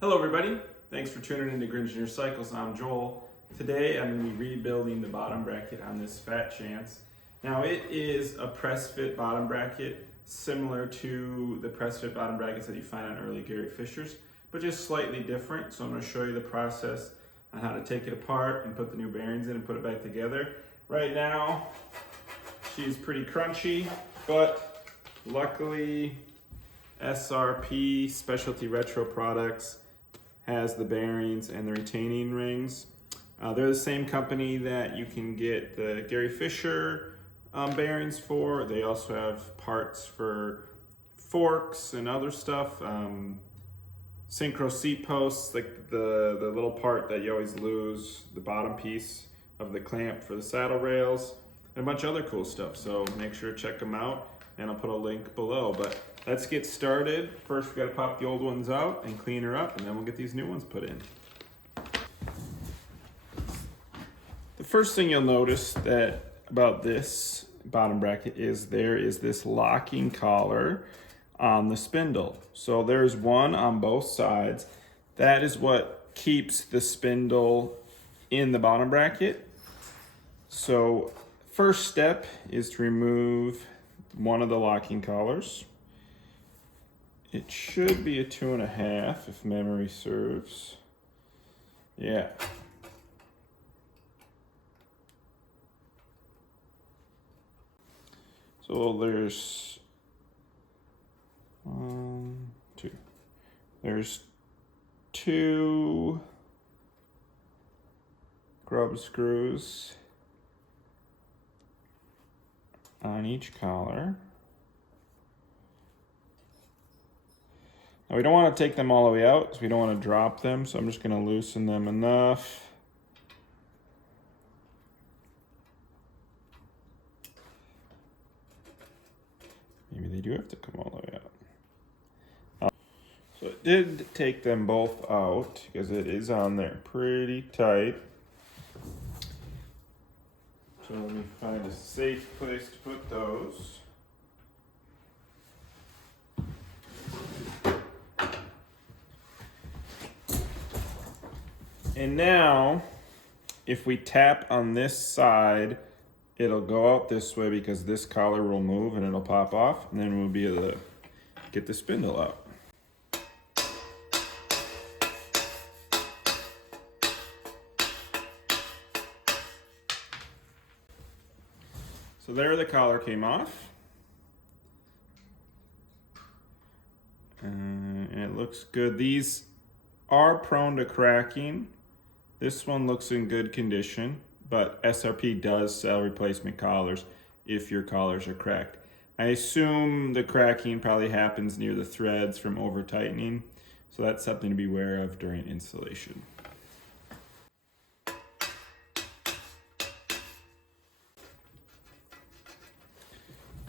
Hello everybody, thanks for tuning in to Gringineer Cycles. I'm Joel. Today I'm going to be rebuilding the bottom bracket on this Fat Chance. Now it is a press fit bottom bracket similar to the press fit bottom brackets that you find on early Gary Fishers, but just slightly different. So I'm going to show you the process on how to take it apart and put the new bearings in and put it back together. Right now she's pretty crunchy, but luckily SRP Specialty Retro Products has the bearings and the retaining rings. They're the same company that you can get the Gary Fisher bearings for. They also have parts for forks and other stuff. Synchro seat posts, like the little part that you always lose, the bottom piece of the clamp for the saddle rails, and a bunch of other cool stuff. So make sure to check them out, and I'll put a link below. But let's get started. First, we gotta pop the old ones out and clean her up, and then we'll get these new ones put in. The first thing you'll notice about this bottom bracket is there is this locking collar on the spindle. So there's one on both sides. That is what keeps the spindle in the bottom bracket. So first step is to remove one of the locking collars. It should be a 2.5 if memory serves. Yeah. So there's two. There's two grub screws on each collar. Now we don't want to take them all the way out because we don't want to drop them, so I'm just going to loosen them enough. Maybe they do have to come all the way out. So it did take them both out because it is on there pretty tight. So let me find a safe place to put those. And now, if we tap on this side, it'll go out this way because this collar will move and it'll pop off, and then we'll be able to get the spindle out. So there the collar came off. And it looks good. These are prone to cracking. This one looks in good condition, but SRP does sell replacement collars if your collars are cracked. I assume the cracking probably happens near the threads from over tightening, so that's something to be aware of during installation.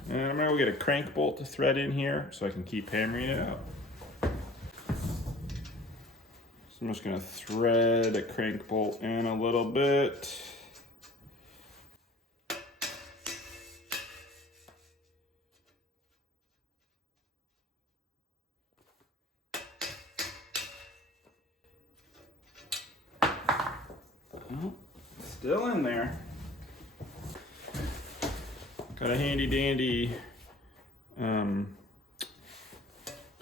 And I'm gonna get a crank bolt to thread in here so I can keep hammering it out. I'm just going to thread a crank bolt in a little bit. Oh, still in there. Got a handy dandy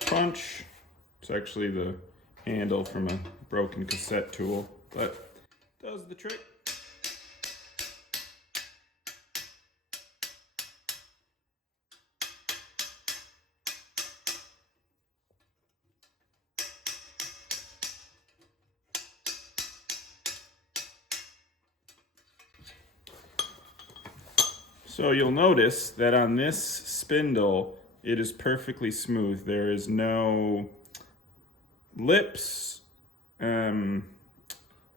punch. It's actually the handle from a broken cassette tool, but does the trick. So you'll notice that on this spindle, it is perfectly smooth. There is no lips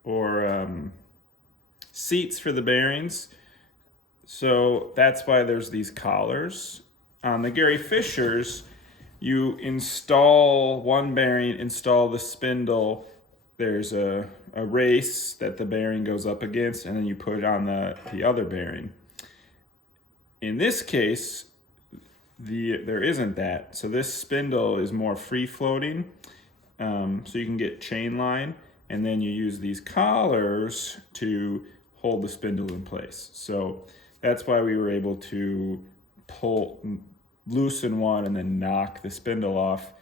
or seats for the bearings. So that's why there's these collars. On the Gary Fishers, you install one bearing, install the spindle. There's a race that the bearing goes up against, and then you put it on the other bearing. In this case, there isn't that. So this spindle is more free floating. so you can get chain line, and then you use these collars to hold the spindle in place. So that's why we were able to loosen one and then knock the spindle off,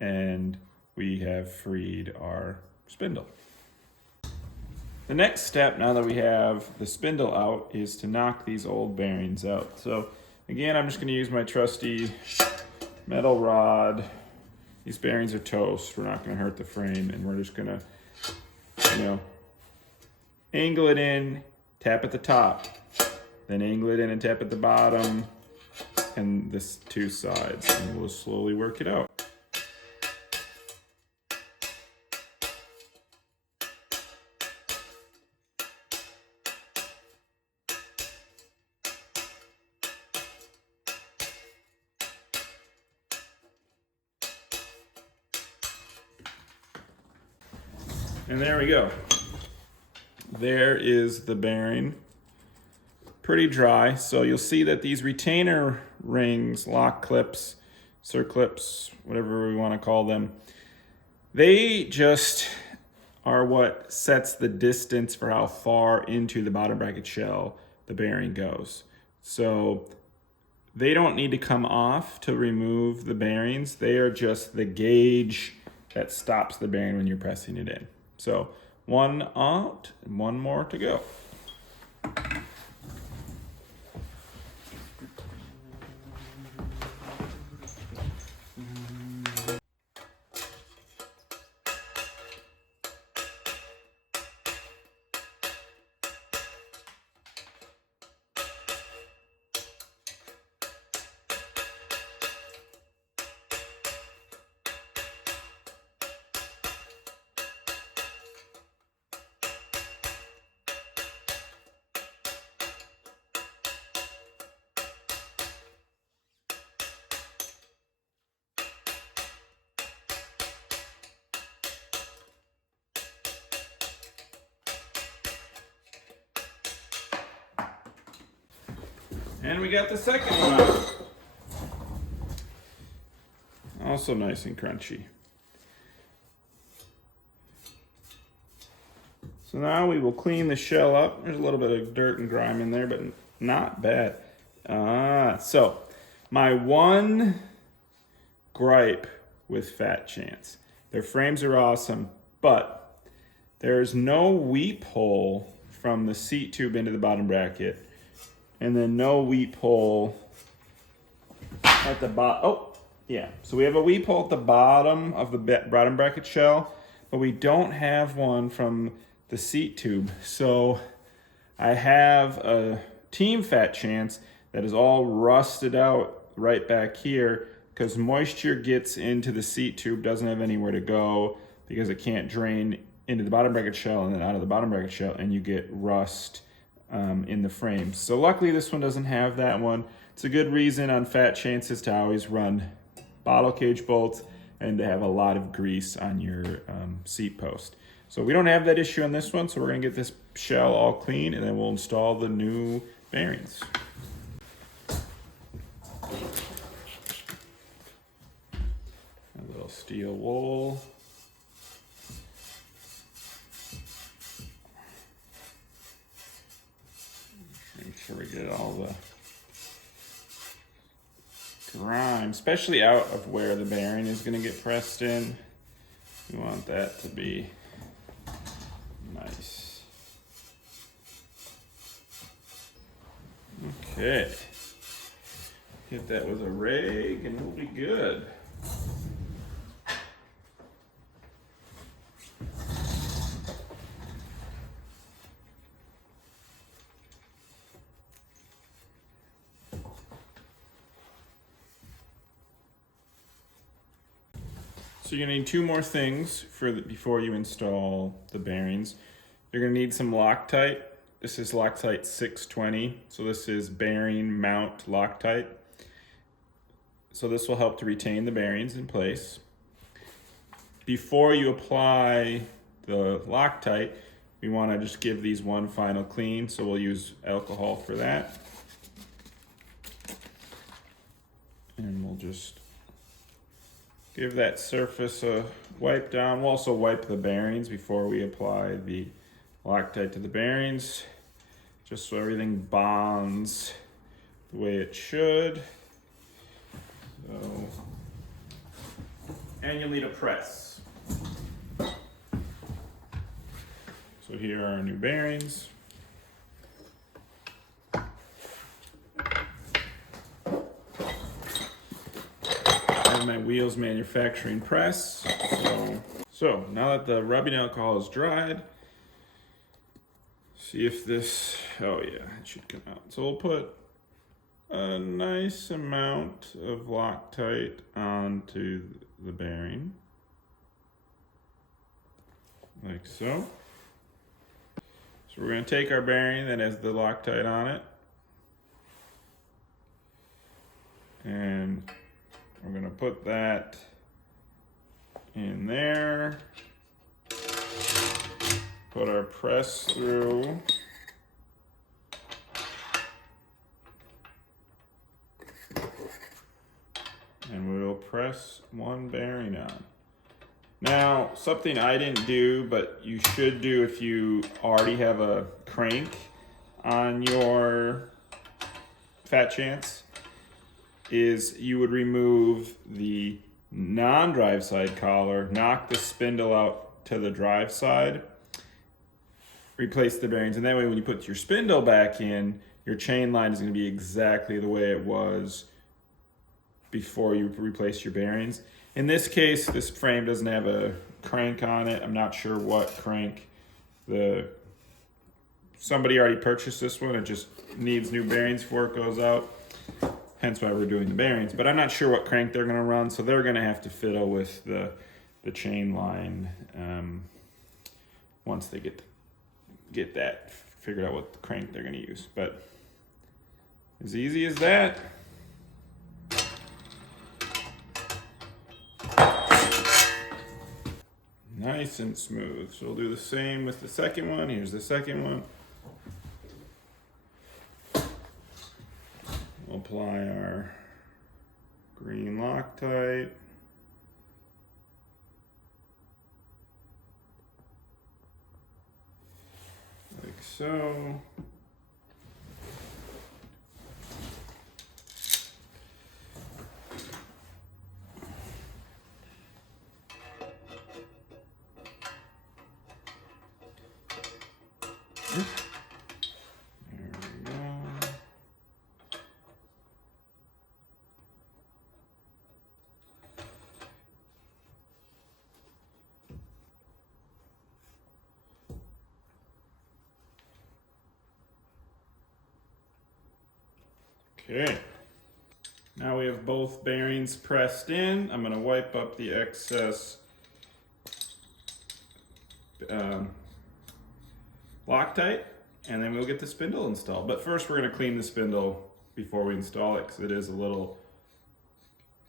and we have freed our spindle. The next step, now that we have the spindle out, is to knock these old bearings out. So again, I'm just going to use my trusty metal rod. These bearings are toast. We're not going to hurt the frame, and we're just going to, angle it in, tap at the top, then angle it in and tap at the bottom, and this two sides, and we'll slowly work it out. And there we go. There is the bearing. Pretty dry, so you'll see that these retainer rings, lock clips, circlips, whatever we want to call them, they just are what sets the distance for how far into the bottom bracket shell the bearing goes. So they don't need to come off to remove the bearings. They are just the gauge that stops the bearing when you're pressing it in. So one out and one more to go. And we got the second one out. Also nice and crunchy. So now we will clean the shell up. There's a little bit of dirt and grime in there, but not bad. So my one gripe with Fat Chance, their frames are awesome, but there's no weep hole from the seat tube into the bottom bracket, and then no weep hole at the bottom. Oh, yeah. So we have a weep hole at the bottom of the bottom bracket shell, but we don't have one from the seat tube. So I have a Team Fat Chance that is all rusted out right back here because moisture gets into the seat tube, doesn't have anywhere to go because it can't drain into the bottom bracket shell and then out of the bottom bracket shell, and you get rust in the frames. So luckily this one doesn't have that one. It's a good reason on Fat Chances to always run bottle cage bolts and to have a lot of grease on your seat post. So we don't have that issue on this one, so we're gonna get this shell all clean and then we'll install the new bearings. A little steel wool. Make sure we get all the grime, especially out of where the bearing is going to get pressed in. We want that to be nice. Okay. Hit that with a rag and we'll be good. So you're gonna need two more things before you install the bearings. You're gonna need some Loctite. This is Loctite 620. So this is bearing mount Loctite. So this will help to retain the bearings in place. Before you apply the Loctite, we wanna just give these one final clean. So we'll use alcohol for that. And we'll just Give that surface a wipe down. We'll also wipe the bearings before we apply the Loctite to the bearings, just so everything bonds the way it should. So, and you'll need a press. So here are our new bearings. My wheels manufacturing press. So now that the rubbing alcohol is dried, see if this, oh yeah, it should come out. So we'll put a nice amount of Loctite onto the bearing, like so. So we're going to take our bearing that has the Loctite on it, and we're going to put that in there, put our press through, and we'll press one bearing on. Now, something I didn't do, but you should do if you already have a crank on your Fat Chance, is you would remove the non-drive side collar, knock the spindle out to the drive side, replace the bearings, and that way when you put your spindle back in, your chain line is going to be exactly the way it was before you replace your bearings. In this case, this frame doesn't have a crank on it. I'm not sure what crank. Somebody already purchased this one. It just needs new bearings before it goes out. Hence why we're doing the bearings. But I'm not sure what crank they're going to run, so they're going to have to fiddle with the chain line once they get that figured out, what the crank they're going to use. But as easy as that. Nice and smooth. So we'll do the same with the second one. Here's the second one. We'll apply our green Loctite. Like so. There we go. Okay. Now we have both bearings pressed in. I'm going to wipe up the excess Loctite, and then we'll get the spindle installed. But first we're going to clean the spindle before we install it, because it is a little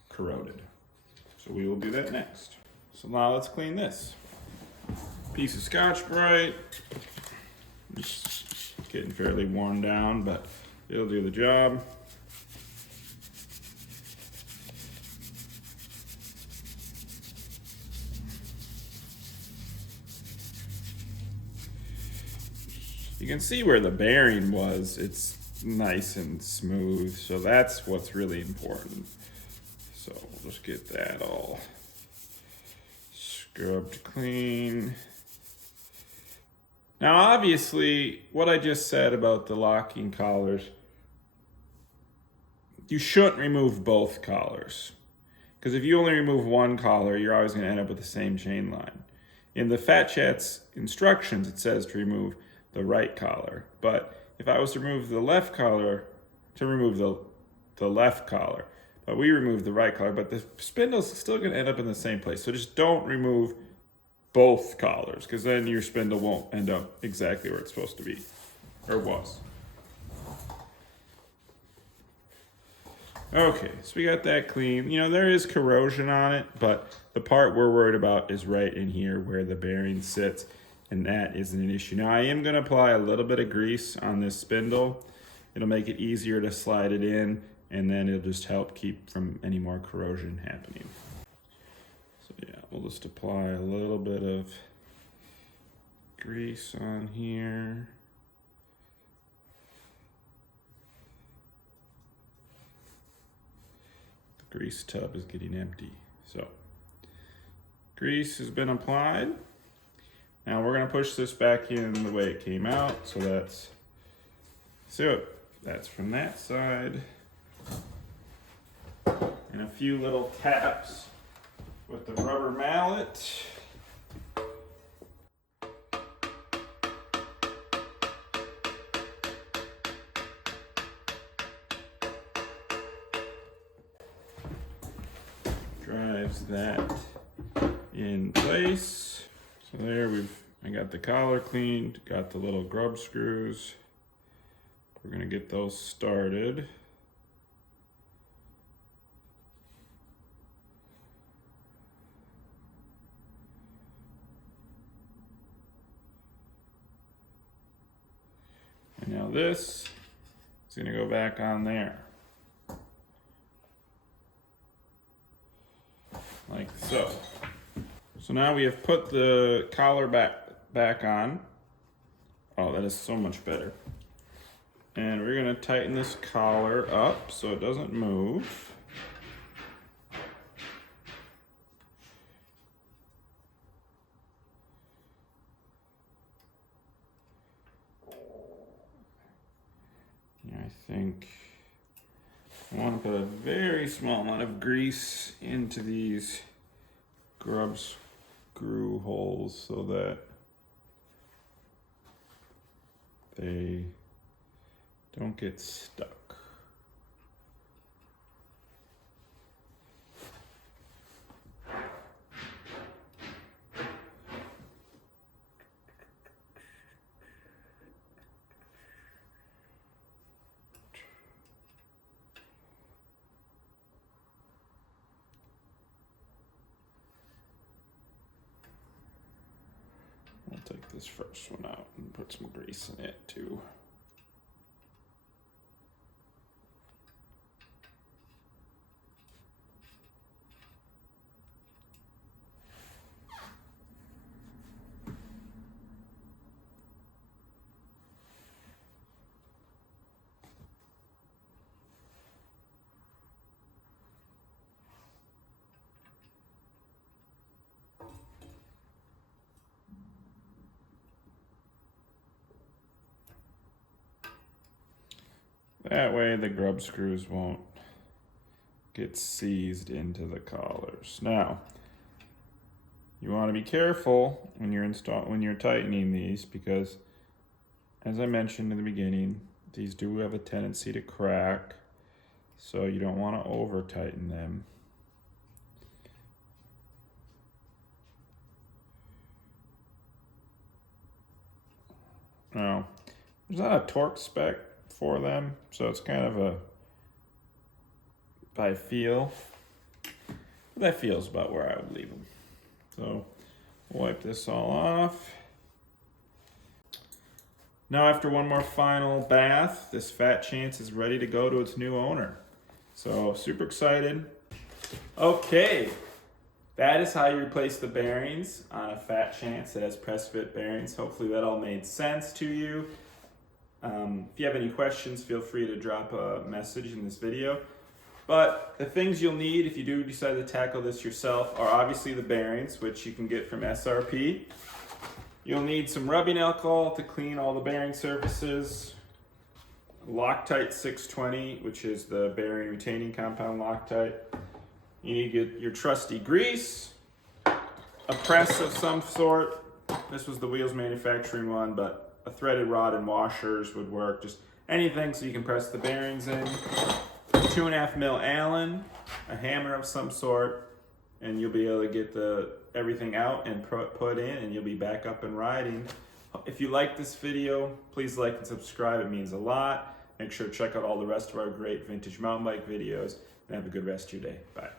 corroded. So we will do that next. So now let's clean this. Piece of Scotch-Brite. Just getting fairly worn down, but it'll do the job. You can see where the bearing was. It's nice and smooth, so that's what's really important. So we'll just get that all scrubbed clean. Now obviously, what I just said about the locking collars, you shouldn't remove both collars. Because if you only remove one collar, you're always going to end up with the same chain line. In the Fat Chance instructions, it says to remove the right collar. But if I was to remove the left collar, to remove the left collar, but we remove the right collar, but the spindle's still going to end up in the same place. So just don't remove both collars, because then your spindle won't end up exactly where it's supposed to be, or was. Okay, so we got that clean. You know, there is corrosion on it, but the part we're worried about is right in here where the bearing sits, and that isn't an issue. Now I am going to apply a little bit of grease on this spindle. It'll make it easier to slide it in, and then it'll just help keep from any more corrosion happening. we'll just apply a little bit of grease on here. The grease tub is getting empty. So, grease has been applied. Now we're gonna push this back in the way it came out. So that's from that side. And a few little taps with the rubber mallet. Drives that in place. So there I got the collar cleaned, got the little grub screws. We're gonna get those started. And now this is gonna go back on there. Like so. So now we have put the collar back on. Oh, that is so much better. And we're gonna tighten this collar up so it doesn't move. I think I want to put a very small amount of grease into these grub screw holes so that they don't get stuck. I'll take this first one out and put some grease in it too. That way the grub screws won't get seized into the collars. Now, you want to be careful when you're tightening these because, as I mentioned in the beginning, these do have a tendency to crack, so you don't want to over tighten them. Now, there's not a torque spec for them, so it's kind of a by feel. But that feels about where I would leave them. So wipe this all off. Now after one more final bath, this Fat Chance is ready to go to its new owner. So super excited. Okay, that is how you replace the bearings on a Fat Chance that has press fit bearings. Hopefully that all made sense to you. If you have any questions, feel free to drop a message in this video. But the things you'll need if you do decide to tackle this yourself are obviously the bearings, which you can get from SRP. You'll need some rubbing alcohol to clean all the bearing surfaces. Loctite 620, which is the bearing retaining compound Loctite. You need to get your trusty grease, a press of some sort. This was the Wheels manufacturing one, but a threaded rod and washers would work. Just anything so you can press the bearings in. 2.5 mil Allen, a hammer of some sort, and you'll be able to get everything out and put in, and you'll be back up and riding. If you like this video, please like and subscribe. It means a lot. Make sure to check out all the rest of our great vintage mountain bike videos, and have a good rest of your day. Bye.